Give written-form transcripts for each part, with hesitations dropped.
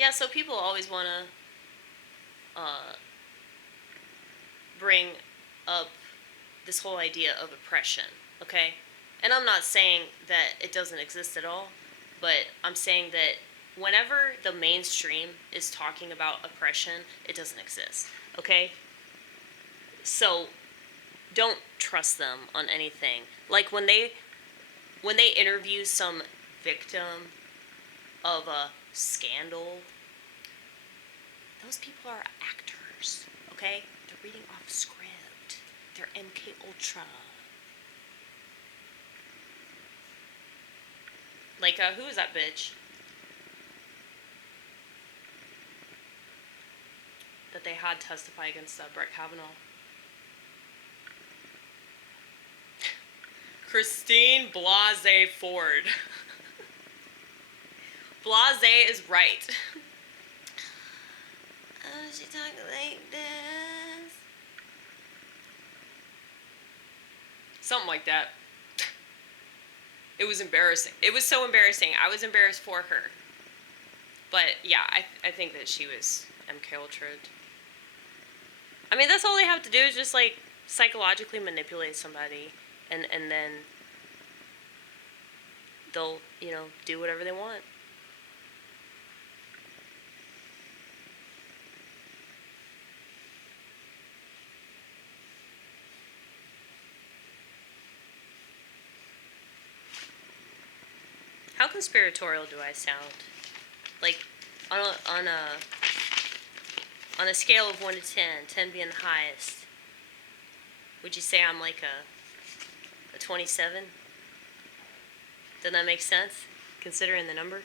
Yeah, so people always want to bring up this whole idea of oppression, okay? And I'm not saying that it doesn't exist at all, but I'm saying that whenever the mainstream is talking about oppression, it doesn't exist, okay? So don't trust them on anything. Like when they interview some victim of a scandal, those people are actors, okay? They're reading off script. They're MK Ultra. Like, who is that bitch that they had testify against Brett Kavanaugh? Christine Blase Ford. Blase is right. Oh, she talking like this. Something like that. It was embarrassing. It was so embarrassing. I was embarrassed for her. But yeah, I think that she was MK Ultra. I mean, that's all they have to do is just like psychologically manipulate somebody, and then they'll, you know, do whatever they want. How conspiratorial do I sound? Like, on a scale of 1 to 10, 10 being the highest, would you say I'm like a 27? Doesn't that make sense, considering the number?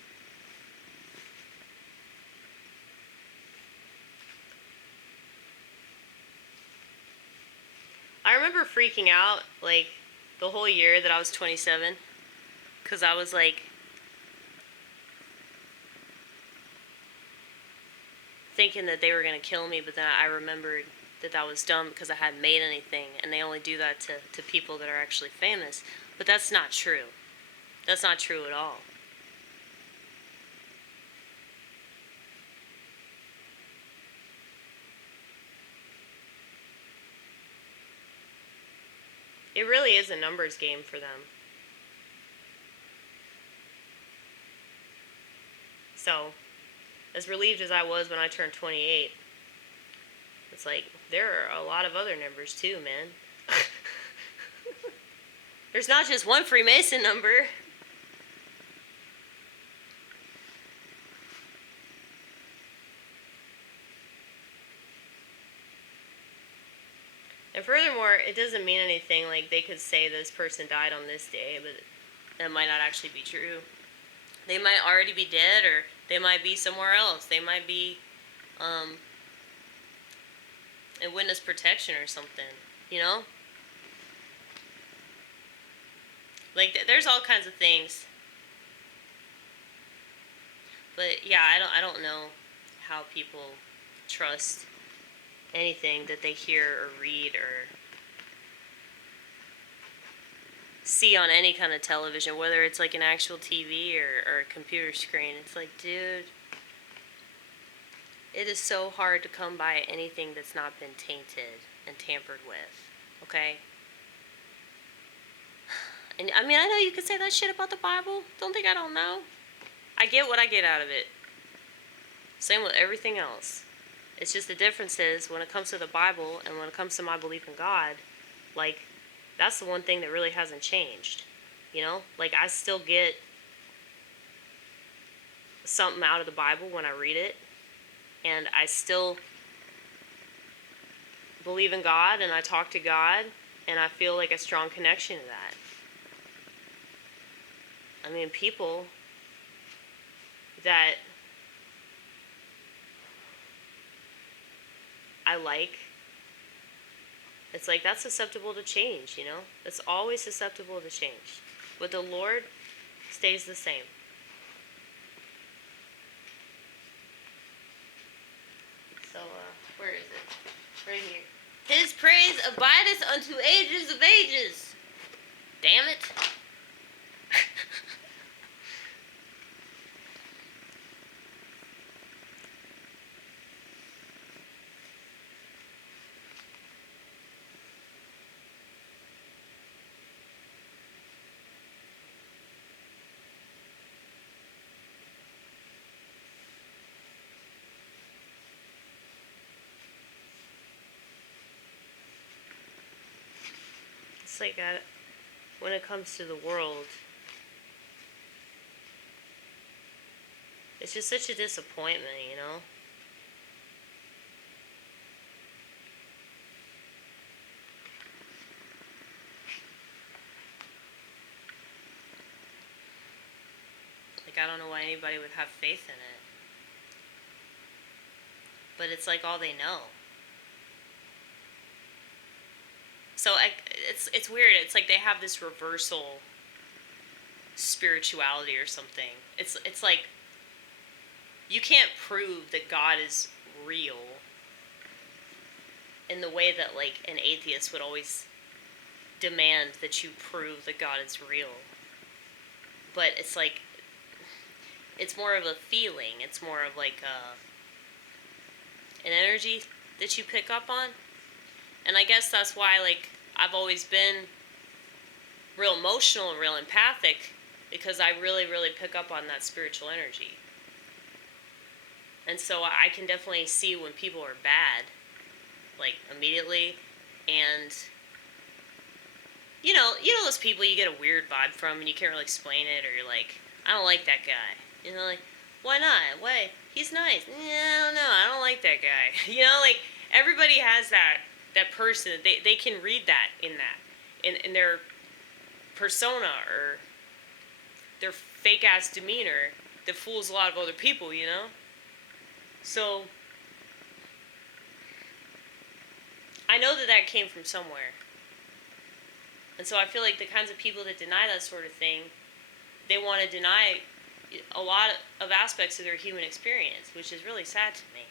I remember freaking out, like, the whole year that I was 27, because I was like, thinking that they were going to kill me, but then I remembered that that was dumb because I hadn't made anything, and they only do that to people that are actually famous. But that's not true. That's not true at all. It really is a numbers game for them. So, as relieved as I was when I turned 28, it's like, there are a lot of other numbers too, man. There's not just one Freemason number. And furthermore, it doesn't mean anything. Like, they could say this person died on this day, but that might not actually be true. They might already be dead, or they might be somewhere else. They might be in witness protection or something, you know? Like, there's all kinds of things. But yeah, I don't know how people trust anything that they hear or read or see on any kind of television, whether it's like an actual TV or a computer screen. It's like, dude, it is so hard to come by anything that's not been tainted and tampered with, okay? And I mean, I know you could say that shit about the Bible. Don't think I don't know. I get what I get out of it. Same with everything else. It's just the difference is when it comes to the Bible and when it comes to my belief in God, like, that's the one thing that really hasn't changed. You know? Like, I still get something out of the Bible when I read it, and I still believe in God, and I talk to God, and I feel like a strong connection to that. I mean, people that I like, it's like that's susceptible to change, you know? It's always susceptible to change. But the Lord stays the same. So, where is it? Right here. His praise abideth unto ages of ages. Damn it. It's like when it comes to the world, it's just such a disappointment, you know? Like, I don't know why anybody would have faith in it. But it's like all they know. So it's weird. It's like they have this reversal spirituality or something. It's like you can't prove that God is real in the way that like an atheist would always demand that you prove that God is real. But it's like it's more of a feeling. It's more of like an energy that you pick up on. And I guess that's why like I've always been real emotional and real empathic, because I really, really pick up on that spiritual energy. And so I can definitely see when people are bad, like immediately. And you know those people you get a weird vibe from and you can't really explain it, or you're like, I don't like that guy. You know, like, why not? Why? He's nice. Yeah, I don't know. I don't like that guy. You know, like everybody has that person. They can read that in their persona or their fake ass demeanor that fools a lot of other people, you know? So I know that came from somewhere. And so I feel like the kinds of people that deny that sort of thing, they want to deny a lot of aspects of their human experience, which is really sad to me.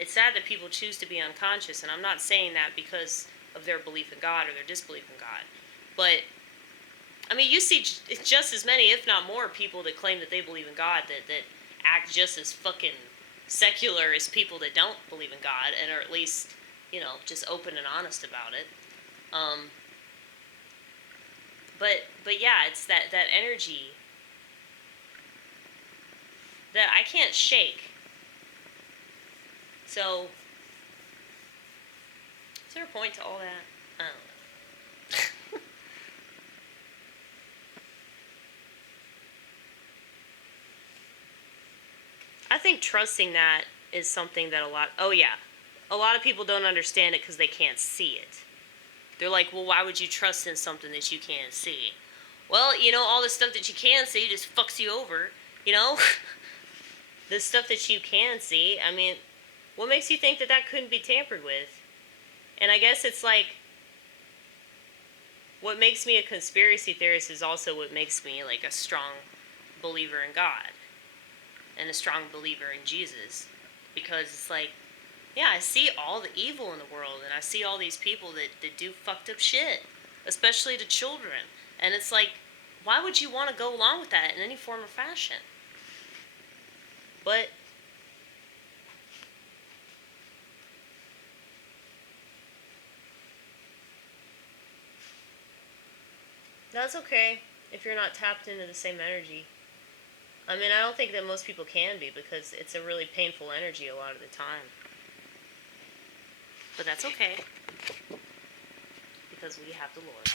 It's sad that people choose to be unconscious, and I'm not saying that because of their belief in God or their disbelief in God. But, I mean, you see just as many, if not more, people that claim that they believe in God that act just as fucking secular as people that don't believe in God, and are at least, you know, just open and honest about it. But yeah, it's that energy that I can't shake. So, is there a point to all that? I don't know. I think trusting that is something that a lot of people don't understand it because they can't see it. They're like, well, why would you trust in something that you can't see? Well, you know, all the stuff that you can see just fucks you over, you know? The stuff that you can see, I mean, what makes you think that couldn't be tampered with? And I guess it's like, what makes me a conspiracy theorist is also what makes me like a strong believer in God and a strong believer in Jesus. Because it's like, yeah, I see all the evil in the world, and I see all these people that do fucked up shit, especially to children. And it's like, why would you want to go along with that in any form or fashion? But that's okay if you're not tapped into the same energy. I mean, I don't think that most people can be, because it's a really painful energy a lot of the time. But that's okay, because we have the Lord.